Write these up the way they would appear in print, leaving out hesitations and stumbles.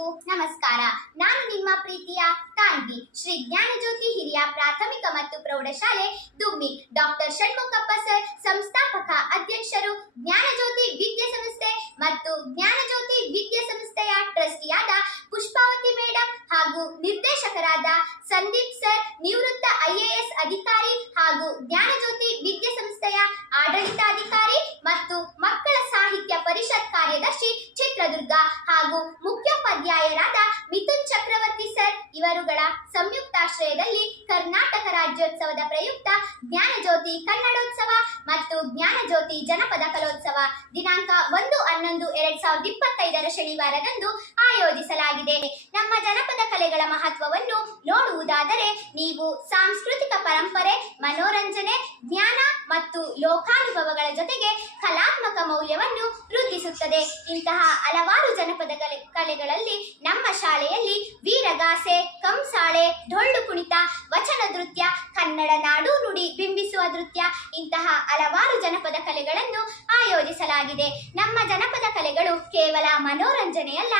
ಎಲ್ಲರಿಗೂ ನಮಸ್ಕಾರ. ನಾನು ನಿಮ್ಮ ಪ್ರೀತಿಯ ತಾಂಗಿ ಶ್ರೀ ಜ್ಞಾನಜ್ಯೋತಿ ಹಿರಿಯ ಪ್ರಾಥಮಿಕ ಮತ್ತು ಪ್ರೌಢಶಾಲೆ ದುಮ್ಮಿ ಡಾಕ್ಟರ್ ಷಣ್ಮುಖಪ್ಪ ಸರ್, ಸಂಸ್ಥಾಪಕ ಅಧ್ಯಕ್ಷರು, ಜ್ಞಾನಜ್ಯೋತಿ ವಿದ್ಯಾಸಂಸ್ಥೆ ಮತ್ತು ಜ್ಞಾನಜ್ಯೋತಿ ವಿದ್ಯಾಸಂಸ್ಥೆಯ ಟ್ರಸ್ಟಿಯಾದ ಪುಷ್ಪಾವತಿ ಮೇಡಮ್ ಹಾಗೂ ನಿರ್ದೇಶಕರಾದ ಸಂದೀಪ್ ಸರ್, ನಿವೃತ್ತ IAS ಅಧಿಕಾರಿ ಹಾಗೂ ಜ್ಞಾನಜ್ಯೋತಿ ವಿದ್ಯಾಸಂಸ್ಥೆಯ ಆಡಳಿತಾಧಿಕಾರಿ ಮತ್ತು ಮಕ್ಕಳ ಸಾಹಿತ್ಯ ಪರಿಷತ್ ಕಾರ್ಯದರ್ಶಿ ಚಿತ್ರದುರ್ಗ ಹಾಗೂ ಮುಖ್ಯೋಪಾಧ್ಯಾಯರಾದ ಮಿಥುನ್ ಚಕ್ರವರ್ತಿ ಸರ್ ಇವರುಗಳ ಸಂಯುಕ್ತಾಶ್ರಯದಲ್ಲಿ ಕರ್ನಾಟಕ ರಾಜ್ಯೋತ್ಸವದ ಪ್ರಯುಕ್ತ ಜ್ಞಾನಜ್ಯೋತಿ ಕನ್ನಡೋತ್ಸವ ಮತ್ತು ಜ್ಞಾನಜ್ಯೋತಿ ಜನಪದ ಕಲೋತ್ಸವ ದಿನಾಂಕ 1/11/2025 ಶನಿವಾರದಂದು ಆಯೋಜಿಸಲಾಗಿದೆ. ನಮ್ಮ ಜನಪದ ಕಲೆಗಳ ಮಹತ್ವವನ್ನು ನೋಡುವುದಾದರೆ ನೀವು ಸಾಂಸ್ಕೃತಿಕ ಪರಂಪರೆ, ಮನೋರಂಜನೆ, ಜ್ಞಾನ ಮತ್ತು ಲೋಕಾನುಭವಗಳ ಜೊತೆಗೆ ಕಲಾತ್ಮಕ ಮೌಲ್ಯವನ್ನು ವೃದ್ಧಿಸುತ್ತದೆ. ಇಂತಹ ಹಲವಾರು ಜನಪದ ಕಲೆಗಳಲ್ಲಿ ನಮ್ಮ ಶಾಲೆಯಲ್ಲಿ ವೀರಗಾಸೆ, ಕಂಸಾಳೆ, ಡೊಳ್ಳು ಕುಣಿತ, ವಚನ ನೃತ್ಯ, ಕನ್ನಡ ನಾಡು ನುಡಿ ಬಿಂಬಿಸುವ ನೃತ್ಯ ಇಂತಹ ಹಲವಾರು ಜನಪದ ಕಲೆಗಳನ್ನು ಆಯೋಜಿಸಲಾಗಿದೆ. ನಮ್ಮ ಜನಪದ ಕಲೆಗಳು ಕೇವಲ ಮನೋರಂಜನೆಯಲ್ಲ,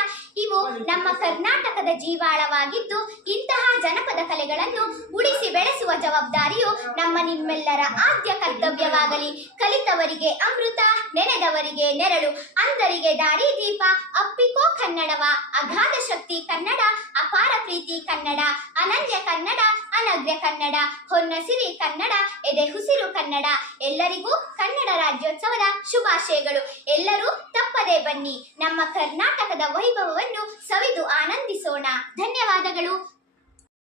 ಇವು ನಮ್ಮ ಕರ್ನಾಟಕದ ಜೀವಾಳವಾಗಿದ್ದು ಇಂತಹ ಜನಪದ ಕಲೆಗಳನ್ನು ಉಳಿಸಿ ಬೆಳೆಸುವ ಜವಾಬ್ದಾರಿಯು ನಮ್ಮ ನಿಮ್ಮೆಲ್ಲರ ಆದ್ಯ ಕರ್ತವ್ಯವಾಗಲಿ. ಕಲಿತವರಿಗೆ ಅಮೃತ, ನೆನೆದವರಿಗೆ ನೆರಳು, ಅಂಧರಿಗೆ ದಾರಿ ದೀಪ, ಅಪ್ಪಿಕೋ ಕನ್ನಡವ, ಅಗಾಧ ಶಕ್ತಿ ಕನ್ನಡ, ಅಪಾರ ಪ್ರೀತಿ ಕನ್ನಡ, ಅನನ್ಯ ಕನ್ನಡ, ಅನಗ್ರ ಕನ್ನಡ, ಹೊನ್ನಸಿರಿ ಕನ್ನಡ, ಎದೆ ಹುಸಿರು ಕನ್ನಡ. ಎಲ್ಲರಿಗೂ ಕನ್ನಡ ರಾಜ್ಯೋತ್ಸವದ ಶುಭಾಶಯಗಳು. ಎಲ್ಲರೂ ತಪ್ಪದೇ ಬನ್ನಿ, ನಮ್ಮ ಕರ್ನಾಟಕದ ವೈಭವವನ್ನು ಸವಿದು ಆನಂದಿಸೋಣ. ಧನ್ಯವಾದಗಳು.